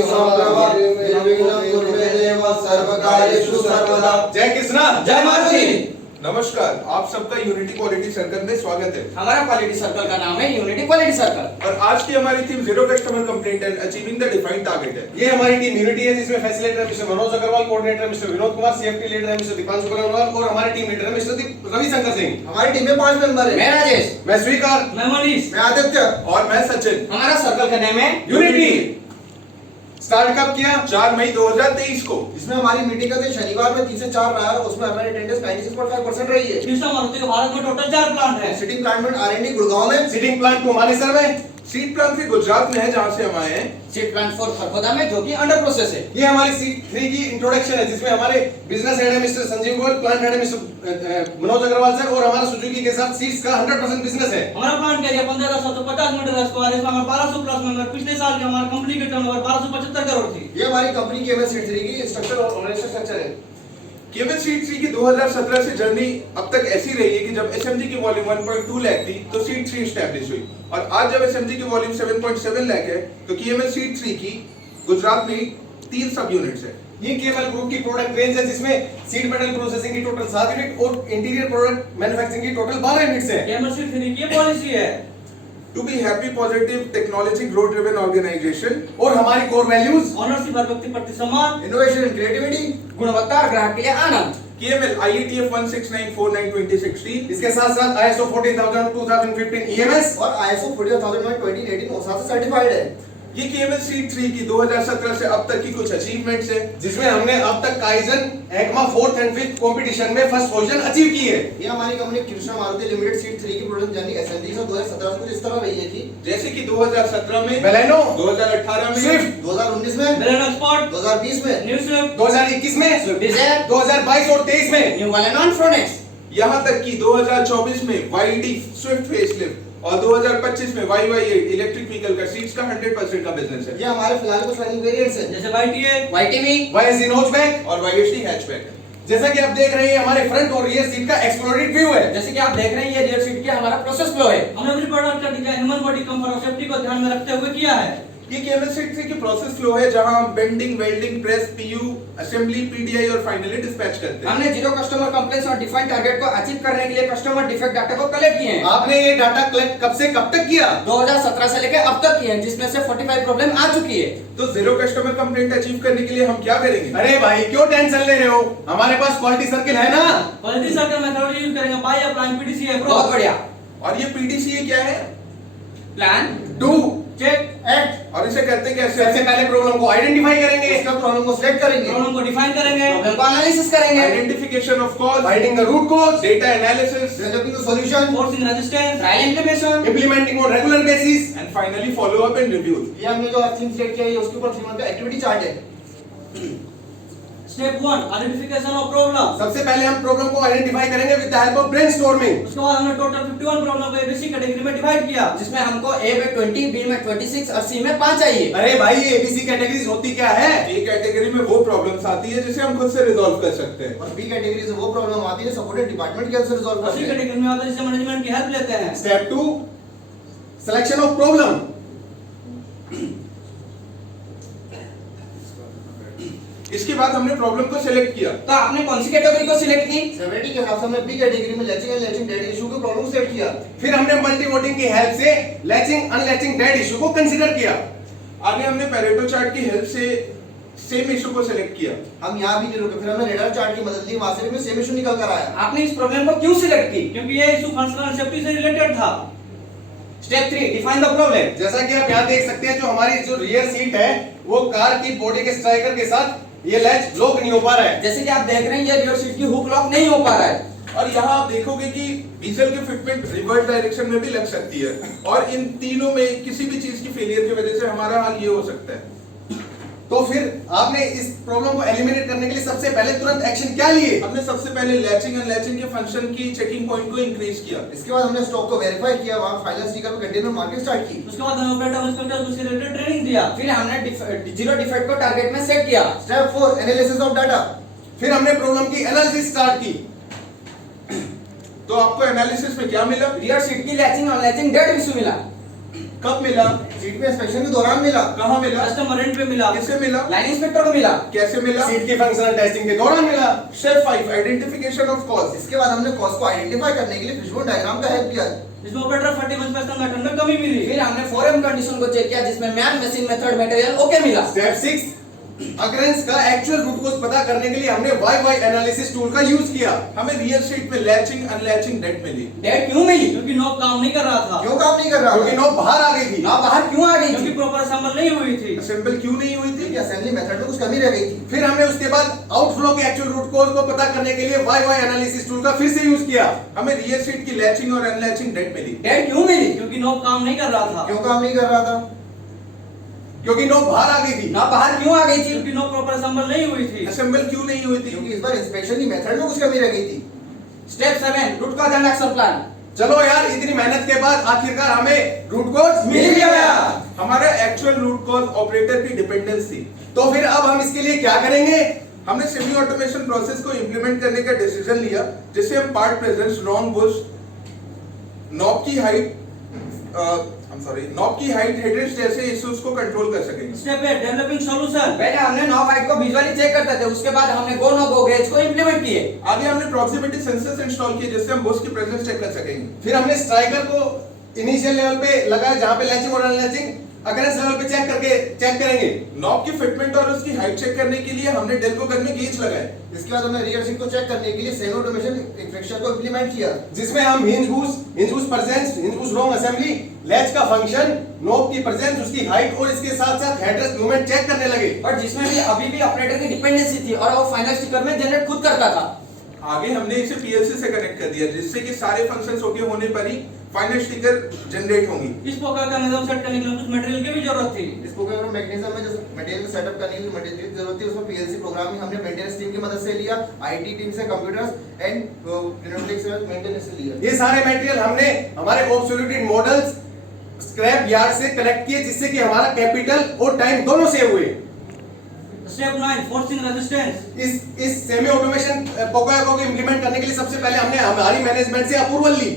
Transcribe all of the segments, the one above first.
निर्विघ्नं कुर्वेदेव सर्वकार्येषु सर्वदा। जय कृष्णा। जय मारुति। नमस्कार, आप सबका यूनिटी क्वालिटी सर्कल में स्वागत है। हमारा क्वालिटी सर्कल का नाम है यूनिटी क्वालिटी सर्कल और आज की हमारी theme zero customer complaint and achieving the defined target है। ये हमारी टीम यूनिटी है जिसमें facilitator mister Manoj Agarwal, coordinator mister Vinod Kumar, CFT leader है मिस्टर दीपांशु अग्रवाल और हमारे टीम लीडर है मिस्टर रविशंकर सिंह। हमारी टीम में 5 मेंबर है। मैं राजेश, मैं स्वीकार, मैं मनीष, मैं आदित्य और मैं सचिन। हमारा सर्कल का नाम है यूनिटी। स्टार्ट कब किया? 4 मई 2023 को। इसमें हमारी मीटिंग का दिन शनिवार में 3 से 4 रहा है। उसमें हमारी अटेंडेंस 96.5% रही है। कृष्णा मारुति के भारत में टोटल 4 प्लांट है। सिटिंग प्लांट में आरएनडी गुड़गांव में, सिटिंग प्लांट 2 मानेसर में, सीट प्लान भी गुजरात में है जहाँ से हम आए हैं। सीट प्लांट 4 खरखोदा में जो कि अंडर प्रोसेस है। ये हमारी C3 की इंट्रोडक्शन है जिसमें हमारे बिजनेस हेड है mister Sanjeev Goyal, plant head है मिस्टर मनोज अग्रवाल सर और हमारा सुजुकी के साथ सीट्स का 100% बिजनेस है। हमारा प्लांट का एरिया 15,750 मीटर स्क्वायर है। इसमें हमारे 1200 प्लस मेंबर। पिछले साल के हमारे कंपनी के टर्नओवर 1275 करोड़ थी। ये हमारी कंपनी की MS3 की स्ट्रक्चर और ऑर्गेनाइजेशन स्ट्रक्चर है। केवल सीट 3 की 2017 से जर्नी अब तक ऐसी रही है कि जब एसएमजी की वॉल्यूम 1.2 लाख थी तो सीट 3 एस्टैब्लिश हुई और आज जब एसएमजी की वॉल्यूम 7.7 लाख है तो केवल सीट 3 की गुजरात में 3 सब यूनिट्स है। ये केवल ग्रुप की प्रोडक्ट रेंज है जिसमें सीट मेटल प्रोसेसिंग की टोटल 7 यूनिट और इंटीरियर प्रोडक्ट मैन्युफैक्चरिंग की टोटल 12 यूनिट्स है। केमल सीट थ्री की पॉलिसी है to be happy positive technology growth driven organization और हमारी कोर वैल्यूज ऑनरशिप हर व्यक्ति प्रति सम्मान, इनोवेशन एंड क्रिएटिविटी, गुणवत्ता और ग्राहक के लिए आनंद। KML IATF 16949 2016 इसके साथ साथ ISO 14000 2015 EMS और ISO 40000 2018 OSHA से सर्टिफाइड है। ये केवल सीट 3 की 2017 से अब तक की कुछ अचीवमेंट्स है जिसमें हमने अब तक kaizen ECMA 4th and 5th competition में फर्स्ट पोजीशन अचीव की है। ये हमारी company Krishna Maruti limited seat 3 की प्रोडक्शन जर्नी एसएनडी से 2017 से कुछ इस तरह रही है कि जैसे कि 2017 में बेलेनो, 2018 में स्विफ्ट, 2019 में, बेलेनो स्पॉट, 2020 में, न्यू स्विफ्ट, 2021 में, स्विफ्ट डिजायर, 2022 और 23 में न्यू वालेनॉन फ्रोनेक्स। यहाँ तक कि 2024 में YD स्विफ्ट फेसलिफ्ट और 2025 में YY8 इलेक्ट्रिक व्हीकल का सीट्स का 100% का बिजनेस है। ये हमारे फिलहाल कुछ रनिंग वेरिएंट्स हैं जैसे YTA, YTV, YSD नोचबैक और YHD हैचबैक है। जैसा कि आप देख रहे हैं हमारे फ्रंट और रियर सीट का एक्सप्लोरेटेड व्यू है। जैसे कि आप देख रहे हैं ये रियर सीट का हमारा प्रोसेस फ्लो है। हमने अपनी प्रोडक्ट का डिजाइन ह्यूमन बॉडी कंफर्ट और सेफ्टी को ध्यान में रखते हुए किया है। ये केवल सीट 3 की प्रोसेस फ्लो है जहां हम bending, welding, press, PU, assembly, PDI और फाइनली डिस्पैच करते हैं। हमने जीरो कस्टमर कंप्लेंट्स और डिफाइंड टारगेट को अचीव करने के लिए कस्टमर डिफेक्ट डाटा को कलेक्ट किए हैं। आपने ये डाटा कलेक्ट कब से कब तक किया? 2017 से लेकर अब तक किए हैं जिसमें से 45 प्रॉब्लम आ चुकी है। तो जीरो कस्टमर कंप्लेंट अचीव करने के लिए हम क्या करेंगे? अरे भाई क्यों टेंशन ले रहे हो? हमारे पास क्वालिटी सर्किल है ना। क्वालिटी सर्कल मेथोडोलॉजी यूज करेंगे। बाय अप्लाइंग PDCA बहुत बढ़िया। और ये PDCA क्या है? Plan, do, check, act. और इसे कहते कैसे? सबसे पहले प्रॉब्लम को आइडेंटिफाई करेंगे, इसका प्रॉब्लम को सिलेक्ट करेंगे, प्रॉब्लम को डिफाइन करेंगे, प्रॉब्लम को एनालिसिस करेंगे, identification of cause, finding the root cause, data analysis developing the solution, forcing resistance, trial implementation, implementing on regular basis and finally follow up and review. ये हमने जो theme set किया है उसके ऊपर 3 मंथ का एक्टिविटी चार्ट है। Step 1 identification of problem. सबसे पहले हम प्रॉब्लम को आइडेंटिफाई करेंगे with the help of brainstorming. उसके बाद हमने टोटल 51 प्रॉब्लम को एबीसी कैटेगरी में डिवाइड किया जिसमें हमको ए में 20, बी में 26 और सी में 5 चाहिए। अरे भाई ये एबीसी कैटेगरीज होती क्या है? ये कैटेगरी में वो प्रॉब्लम्स आती है जिसे हम खुद से रिजॉल्व कर सकते हैं। और बी कैटेगरी से वो प्रॉब्लम आती है सपोर्टेड डिपार्टमेंट की हेल्प से रिजॉल्व और सी करते हैं। कैटेगरी में आता है जिससे मैनेजमेंट की हेल्प लेते हैं। Step 2 selection of problem. इसके बाद हमने प्रॉब्लम को सिलेक्ट किया। तो आपने कौन सी कैटेगरी को सिलेक्ट की? सेवरिटी के हिसाब से हमने बी कैटेगरी में latching and latching dead issue के प्रॉब्लम को सेट किया। फिर हमने मल्टी वोटिंग की हेल्प से लैचिंग अनलैचिंग डेड इशू को कंसीडर किया। आगे हमने पैरेटो चार्ट की हेल्प से सेम इशू को सिलेक्ट किया। हम यहाँ भी नहीं रुके, फिर हमने रेडार चार्ट की मदद ली, वहां से भी सेम इशू निकल कर आया। आपने इस प्रॉब्लम को क्यों सिलेक्ट की? क्योंकि ये इशू फंक्शनल सेफ्टी से रिलेटेड था। Step 3 define the problem. जैसा कि आप यहाँ देख सकते हैं जो हमारी जो रियर सीट है वो कार की बॉडी के स्ट्राइकर के साथ ये लैच लॉक नहीं हो पा रहा है। जैसे कि आप देख रहे हैं ये रियर सीट की हुक लॉक नहीं हो पा रहा है। और यहाँ आप देखोगे कि डीजल की फिटमेंट रिवर्स डायरेक्शन में भी लग सकती है और इन तीनों में किसी भी चीज की फेलियर की वजह से हमारा हाल ये हो सकता है। तो फिर आपने इस प्रॉब्लम को एलिमिनेट करने के लिए सबसे पहले तुरंत एक्शन क्या लिए? हमने सबसे पहले लैचिंग एंड लैचिंग के फंक्शन की चेकिंग पॉइंट को इंक्रीज किया। इसके बाद हमने स्टॉक को वेरीफाई किया, वहां फाइनल स्टिकर पे कंटेनर मार्केट स्टार्ट की। उसके बाद हमने ऑपरेटर इंस्पेक्टर को इससे रिलेटेड ट्रेनिंग दिया। फिर हमने जीरो डिफेक्ट को टारगेट में सेट किया। Step 4 analysis of data. फिर हमने प्रॉब्लम की एनालिसिस स्टार्ट की। तो आपको एनालिसिस में क्या मिला? रियर सीट की लैचिंग अनलैचिंग डेड इशू मिला। कब मिला? सीट में इंस्पेक्शन के दौरान मिला। कहाँ मिला? कस्टमर रेंट पे मिला। किसे मिला? लाइन इंस्पेक्टर को मिला। कैसे मिला? सीट की फंक्शनल टेस्टिंग के दौरान मिला। Step 5 identification of cause. इसके बाद हमने कॉस्ट को आइडेंटिफाई करने के लिए फिशबोन डायग्राम का हेल्प लिया। इसमें ऑपरेटर फटीगोस पे संगठन में कमी मिली। फिर हमने 4M कंडीशन को चेक किया जिसमें man machine method material okay मिला। स्टेप 6 अकरेंस का एक्चुअल रूट कोज पता करने के लिए हमने YY एनालिसिस टूल का यूज किया। हमें रियल स्टेट में लैचिंग अनलैचिंग डेट मिली। डेट क्यों मिली? क्योंकि नॉब काम नहीं कर रहा था। क्यों काम नहीं कर रहा क्योंकि था? नॉब बाहर आ गई थी। ना बाहर क्यों आ गई क्योंकि थी? प्रॉपर असेंबल नहीं हुई थी। असेंबल क्यों नहीं हुई थी? क्योंकि असेंबली मेथड में कुछ कमी रह गई थी। फिर हमने उसके बाद आउटफ्लो के एक्चुअल रूट कोज को पता करने के लिए YY एनालिसिस टूल का फिर से यूज किया। हमें रियल स्टेट की लैचिंग और अनलैचिंग डेट मिली। डेट क्यों मिली? क्योंकि नॉब काम नहीं कर रहा था। क्यों काम नहीं कर रहा था? क्योंकि नॉब बाहर आ गई थी। ना बाहर क्यों आ गई थी? क्योंकि नॉब प्रॉपर असेंबल नहीं हुई थी। असेंबल क्यों नहीं हुई थी? क्योंकि इस बार इंस्पेक्शन की मेथड में कुछ कमी रह गई थी। Step 7 root cause and action plan. चलो यार, इतनी मेहनत के बाद आखिरकार हमें रूट कोज मिल गया। हमारा एक्चुअल रूट कॉज ऑपरेटर की डिपेंडेंस थी। तो फिर अब हम इसके लिए क्या करेंगे? हमने सेमी ऑटोमेशन प्रोसेस को इंप्लीमेंट करने का डिसीजन लिया, जिससे हम part presence, wrong Bush, knob की हाइट हेडरेस्ट जैसे इश्यूज को कंट्रोल कर सकेंगे। Step 8 developing solution. पहले हमने नॉब हाइट को विजुअली चेक करते थे, उसके बाद हमने गो नो गो गेज को इंप्लीमेंट किए। आगे हमने प्रॉक्सिमिटी सेंसर्स इंस्टॉल किए, जिससे हम बुश की प्रेजेंस चेक कर सकेंगे। फिर हमने स्ट्राइकर को इनिशियल लेवल पे लगाया जहां पे लैचिंग और अनलैचिंग अकरेंस लेवल पे चेक करेंगे। नॉब की फिटमेंट और उसकी हाइट चेक करने के लिए हमने डेल्को गन में गेज लगाए। इसके बाद हमने रियल सीट को चेक करने के लिए सेमी ऑटोमेशन फिक्सचर को इंप्लीमेंट किया, जिसमें हम hinge boss presence, hinge boss wrong assembly, latch का फंक्शन, नॉब की प्रेजेंस, उसकी हाइट और इसके साथ-साथ हेडरेस्ट मूवमेंट चेक करने लगे। पर जिसमें भी अभी भी ऑपरेटर की डिपेंडेंसी थी और वो फाइनल स्टिकर में जनरेट खुद करता था। आगे हमने इसे पीएलसी से कनेक्ट कर दिया, जिससे कि सारे फंक्शंस ओके होने पर ही फाइनल स्टिकर जनरेट होंगी। इस प्रकार का निजाम सेट करने के लिए कुछ मटेरियल की भी जरूरत थी। इस प्रोग्राम में मैकेनिज्म में जो मटेरियल को सेटअप करने के लिए मटेरियल की जरूरत थी, उसमें पीएलसी प्रोग्रामिंग हमने मेंटेनेंस टीम की मदद से लिया, आईटी टीम से, कंप्यूटर्स एंड न्यूमेटिक्स से मेंटेनेंस से लिया। ये सारे मटेरियल हमने हमारे ऑब्सोल्यूटेड मॉडल्स स्क्रैप यार्ड से कलेक्ट किए, जिससे कि हमारा कैपिटल और टाइम दोनों सेव हुए। Step 9 forcing resistance. इस सेमी ऑटोमेशन पोकोयाको को इंप्लीमेंट करने के लिए सबसे पहले हमने हमारी मैनेजमेंट से अप्रूवल ली।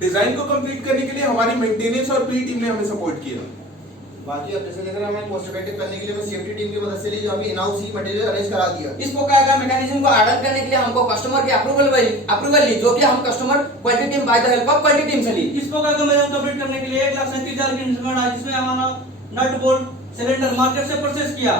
डिजाइन को कंप्लीट करने के लिए हमारी मेंटेनेंस और पी टीम ने हमें सपोर्ट किया। बाकी अब जैसे लेकर हमें कॉस्ट इफेक्टिव करने के लिए हमें सेफ्टी टीम की मदद से ली, जो हमें in house he material arrange करा दिया। इस प्रकार का मैकेनिज्म को ऑर्डर करने के लिए हमको कस्टमर की अप्रूवल ली, जो कि हम customer quality team by the help of quality team से ली। इस प्रकार का मेजर कंप्लीट करने के लिए 1,37,000 की इन्वेस्टमेंट आई, जिसमें हमारा नट बोल्ट सिलेंडर मार्केट से परचेज किया।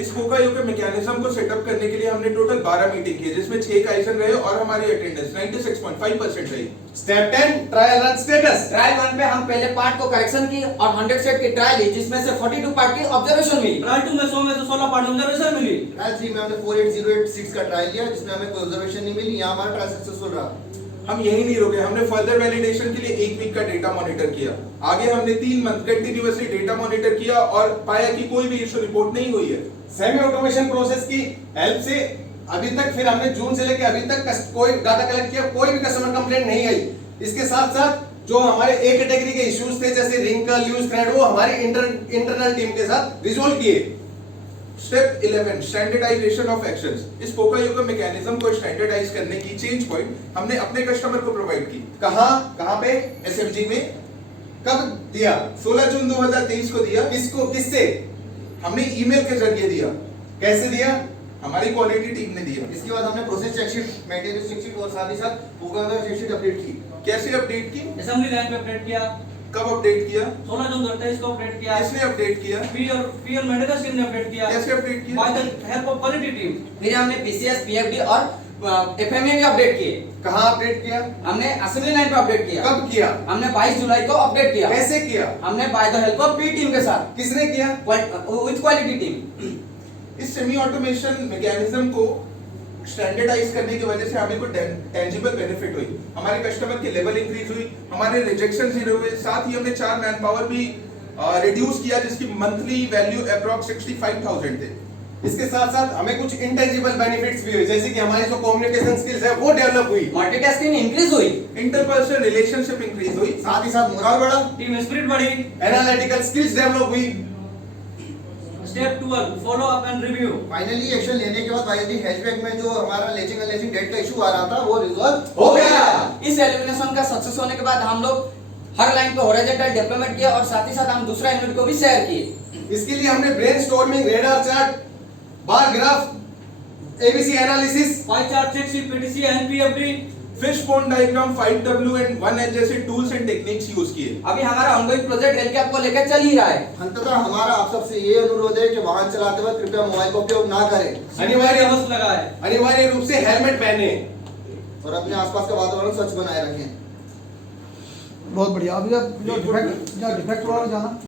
इस पोकोयाको मैकेनिज्म को सेटअप करने के लिए हमने टोटल 12 मीटिंग की, जिसमें 6 काइजन रहे और हमारी अटेंडेंस 96.5% रही। Step 10 trial run status. Trial 1 पे हम पहले पार्ट को करेक्शन की और 100 सेट की ट्रायल ली, जिसमें से 42 पार्ट की ऑब्जर्वेशन मिली। ट्रायल 2 में 100 में से 16 पार्ट ऑब्जर्वेशन मिली। ट्रायल 3 में हमने 48086 का ट्रायल लिया, जिसमें हमें कोई ऑब्जर्वेशन नहीं मिली। यहाँ हमारा ट्रायल सक्सेसफुल रहा। हम यही नहीं रुके, हमने फर्दर वैलिडेशन के लिए 1 वीक का डेटा मॉनिटर किया। आगे हमने 3 मंथ कंटिन्यूअसली डेटा मॉनिटर किया और पाया कि कोई भी इशू रिपोर्ट नहीं हुई है। सेमी ऑटोमेशन प्रोसेस की हेल्प से अभी तक, फिर हमने जून से लेकर अभी तक कोई डाटा कलेक्ट किया, कोई भी कस्टमर कंप्लेंट नहीं आई। इसके साथ साथ जो हमारे ए कैटेगरी के इश्यूज थे, जैसे रिंकल, लूज थ्रेड, वो हमारी इंटरनल टीम के साथ रिजोल्व किए। Step 11 standardization of actions. इस पोकोयाको मैकेनिज्म को स्टैंडर्डाइज करने की चेंज पॉइंट हमने अपने कस्टमर को प्रोवाइड की। कहां पे? एसएमजी में। कब दिया? 16 जून 2023 को दिया। किसको, किससे? हमने ईमेल के जरिए दिया। कैसे दिया? हमारी क्वालिटी टीम ने दिया। इसके बाद हमने प्रोसेस चेकशीट, मेंटेनेंस चेकशीट और साथ ही साथ पोकोयाको चेकशीट अपडेट की। कैसे अपडेट की? असेंबली लाइन पे अपडेट किया। कब अपडेट किया? 16 जून 2023 को अपडेट किया। किसने अपडेट किया? पीएल मेडिकल टीम ने अपडेट किया। कैसे अपडेट किया? By the help of quality team. फिर हमने पीसीएस, पीएफडी और एफएमए भी अपडेट किए। कहां अपडेट किया? हमने असेंबली लाइन पे अपडेट किया। कब किया? हमने 22 जुलाई को अपडेट किया। कैसे किया? हमने by the help of P team के साथ। किसने किया? With quality team. इस सेमी ऑटोमेशन मैकेनिज्म को स्टैंडर्डाइज करने की वजह से हमें कोई टेंजिबल बेनिफिट हुई। हमारे कस्टमर की लेवल इंक्रीज हुई, हमारे रिजेक्शन जीरो हुए, साथ ही हमने 4 मैन पावर भी रिड्यूस किया, जिसकी मंथली वैल्यू अप्रॉक्स 65,000 थे। इसके साथ साथ हमें कुछ इंटेंजिबल बेनिफिट्स भी हुए, जैसे कि हमारी जो कम्युनिकेशन स्किल्स है वो डेवलप हुई, मल्टीटास्किंग इंक्रीज हुई, इंटरपर्सनल रिलेशनशिप इंक्रीज हुई, साथ ही साथ मोरल बढ़ा, टीम स्पिरिट बढ़ी। एनालिटिकल स्किल्स डेवलप हुई। Step 12 follow up and review. Finally action लेने के बाद वाईडी हैचबैक में जो हमारा लेचिंग अनलेचिंग डेट का इशू आ रहा था वो रिजॉल्व हो गया। इस एलिमिनेशन का सक्सेस होने के बाद हम लोग हर लाइन पे हॉरिजॉन्टल डेवलपमेंट किया और साथ ही साथ हम दूसरा यूनिट को भी शेयर किए। इसके लिए हमने brainstorming, radar chart, bar graph, ABC analysis, pie chart, check sheet, PTC, NPFD, fish bone diagram, 5W and 1H जैसे टूल्स एंड टेक्निक्स यूज किए। अभी हमारा ऑनगोइंग प्रोजेक्ट रेल कैप को लेकर चल ही रहा है। अंततः हमारा आप सबसे ये अनुरोध है कि वाहन चलाते वक्त कृपया मोबाइल का उपयोग ना करें अनिवार्य रूप से हेलमेट पहने और अपने आसपास का वातावरण स्वच्छ बनाए रखें। बहुत बढ़िया। अभी अब जो डिफेक्ट वाला जाना